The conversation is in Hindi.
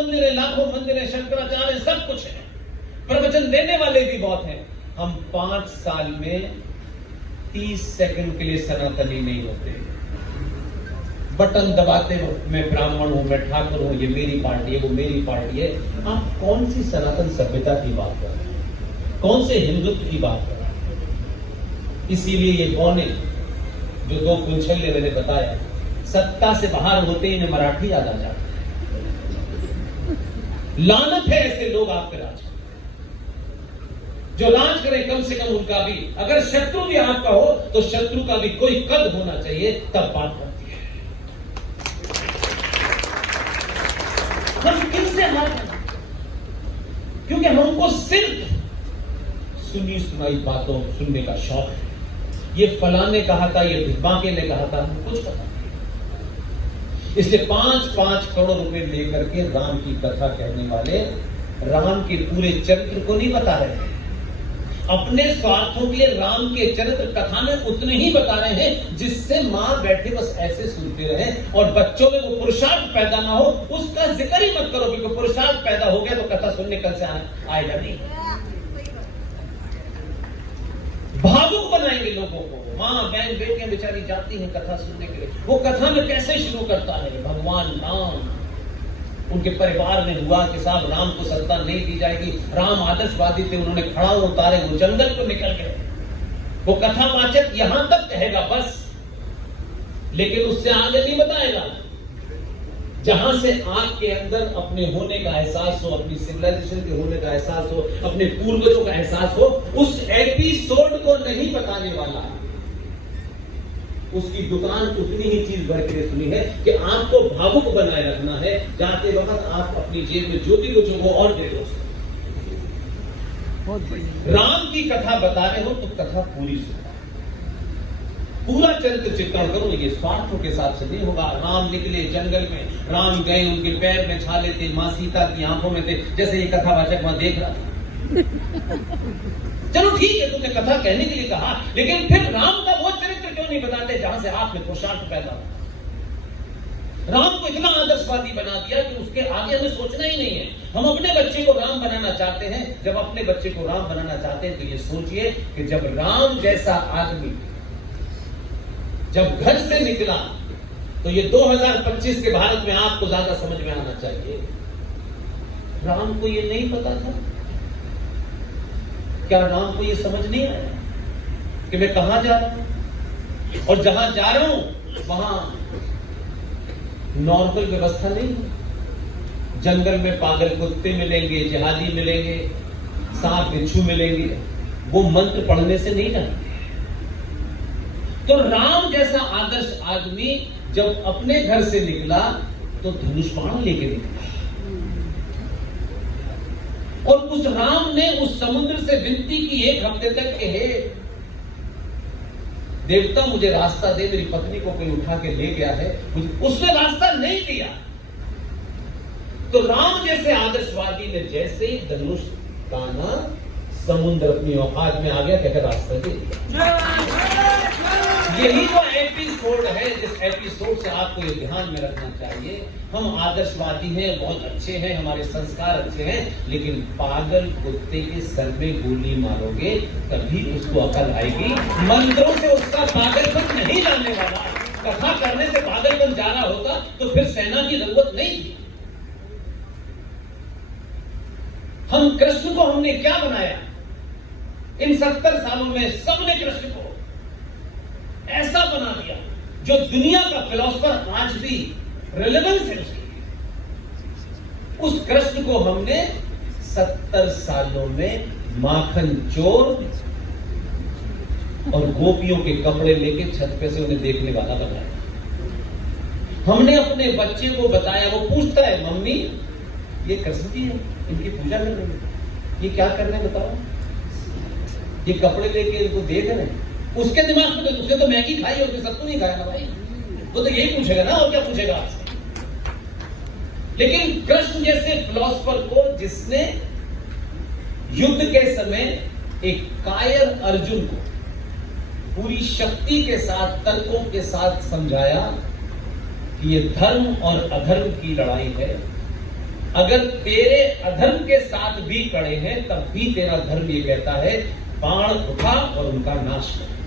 मंदिर है, लाखों मंदिर है, शंकराचार्य सब कुछ है, प्रवचन देने वाले भी बहुत हैं। हम 5 साल में 30 सेकंड के लिए सनातनी नहीं होते। बटन दबाते हो, मैं ब्राह्मण हूं, मैं ठाकुर हूं, ये मेरी पार्टी है, वो मेरी पार्टी है। आप कौन सी सनातन सभ्यता की बात कर रहे हैं? कौन से हिंदुत्व की बात कर रहे हैं? इसीलिए ये बौने जो 2 कुंछल्य मैंने बताया, सत्ता से बाहर होते ही इन्हें मराठी याद आ जाता है। लानत है ऐसे लोग आपके राज, जो राज करें कम से कम उनका भी, अगर शत्रु भी आपका हो तो शत्रु का भी कोई कद होना चाहिए, तब बात बनती है। हम किनसे हार? क्योंकि हमको सिर्फ सुनी सुनाई बातों सुनने का शौक है। ये फलाने कहा था, ये भिकमाके ने कहा था, हम कुछ पता नहीं। इसलिए 5-5 करोड़ रुपए लेकर के राम की कथा कहने वाले राम के पूरे चरित्र को नहीं बता रहे हैं। अपने स्वार्थों के लिए राम के चरित्र कथा में उतने ही बता रहे हैं जिससे मां बैठे बस ऐसे सुनते रहे और बच्चों में वो पुरुषार्थ पैदा ना हो, उसका जिक्र ही मत करो, क्योंकि पुरुषार्थ पैदा हो गया तो कथा सुनने कल से आएगा नहीं। भावुक बनाएंगे लोगों को। मां बहन बेटियां बेचारी जाती हैं कथा सुनने के लिए। वो कथा में कैसे शुरू करता है? भगवान राम, उनके परिवार में हुआ कि साहब राम को सत्ता नहीं दी जाएगी, राम आदर्शवादी थे, उन्होंने खड़ा उतारे, वो जंगल को निकल गए। वो कथावाचक यहां तक कहेगा बस, लेकिन उससे आगे नहीं बताएगा। जहां से आपके अंदर अपने होने का एहसास हो, अपनी सिविलाइजेशन के होने का एहसास हो, अपने पूर्वजों का एहसास हो, उस एपिसोड को नहीं बताने वाला। उसकी दुकान उतनी ही चीज भर के सुनी है कि आपको भावुक बनाए रखना है। जाते वक्त आप अपनी जेब में जो भी कुछ हो और दे दो। राम की कथा बता रहे हो तो कथा पूरी सुनो, पूरा चरित्र चित्रण करो। ये स्वार्थों के हिसाब से नहीं होगा। राम निकले जंगल में, राम गए, उनके पैर में छाले थे, मां सीता की आंखों में थे, जैसे ये कथावाचक वहां देख रहा था। चलो ठीक है, तुमने कथा कहने के लिए कहा, लेकिन फिर राम का वो चरित्र क्यों नहीं बताते जहां से आप में पुरुषार्थ पैदा हो? राम को इतना आदर्शवादी बना दिया कि उसके आगे हमें सोचना ही नहीं है। हम अपने बच्चे को राम बनाना चाहते हैं। जब अपने बच्चे को राम बनाना चाहते हैं तो ये सोचिए कि जब राम जैसा आदमी जब घर से निकला तो ये 2025 के भारत में आपको ज्यादा समझ में आना चाहिए। राम को ये नहीं पता था? क्या राम को ये समझ नहीं आया कि मैं कहां जा रहा हूं और जहां जा रहा हूं वहां नॉर्मल व्यवस्था नहीं है। जंगल में पागल कुत्ते मिलेंगे, जिहादी मिलेंगे, सांप बिच्छू मिलेंगे, वो मंत्र पढ़ने से नहीं जाते। तो राम जैसा आदर्श आदमी जब अपने घर से निकला तो धनुष बाण लेके निकला, और उस राम ने उस समुद्र से विनती की 1 हफ्ते तक के हे देवता मुझे रास्ता दे, मेरी पत्नी को कोई उठा के ले गया है, उसने रास्ता नहीं दिया। तो राम जैसे आदर्शवादी ने जैसे ही धनुष ताना, समुद्र अपनी औकात में आ गया, कहकर रास्ता दे दिया। यही वो एपिसोड है जिस एपिसोड से आपको ये ध्यान में रखना चाहिए। हम आदर्शवादी हैं, बहुत अच्छे हैं, हमारे संस्कार अच्छे हैं, लेकिन पागल कुत्ते के सर में गोली मारोगे तभी उसको अकल आएगी। मंत्रों से उसका पागलपन नहीं जाने वाला। कथा करने से पागलपन जाना होता तो फिर सेना की जरूरत नहीं थी। हम कृष्ण को हमने क्या बनाया? इन 70 सालों में सबने कृष्ण को ऐसा बना दिया जो दुनिया का फिलोसफर आज भी रिलेवेंस है उसकी। उस कृष्ण को हमने 70 सालों में माखन चोर और गोपियों के कपड़े लेके छत पे से उन्हें देखने वाला बनाया। हमने अपने बच्चे को बताया, वो पूछता है मम्मी ये कृष्ण जी है, इनकी पूजा कर रहे हैं, ये क्या कर रहे हैं बताओ, ये कपड़े लेके इनको देख रहे हैं। उसके दिमाग में उसने तो मैगी खाई और उसने सत्तू नहीं खाया ना भाई, वो तो यही पूछेगा ना, और क्या पूछेगा आपसे। लेकिन कृष्ण जैसे फिलोसफर को, जिसने युद्ध के समय एक कायर अर्जुन को पूरी शक्ति के साथ, तर्कों के साथ समझाया कि ये धर्म और अधर्म की लड़ाई है, अगर तेरे अधर्म के साथ भी खड़े हैं तब भी तेरा धर्म ये कहता है बाण उठा और उनका नाश कर।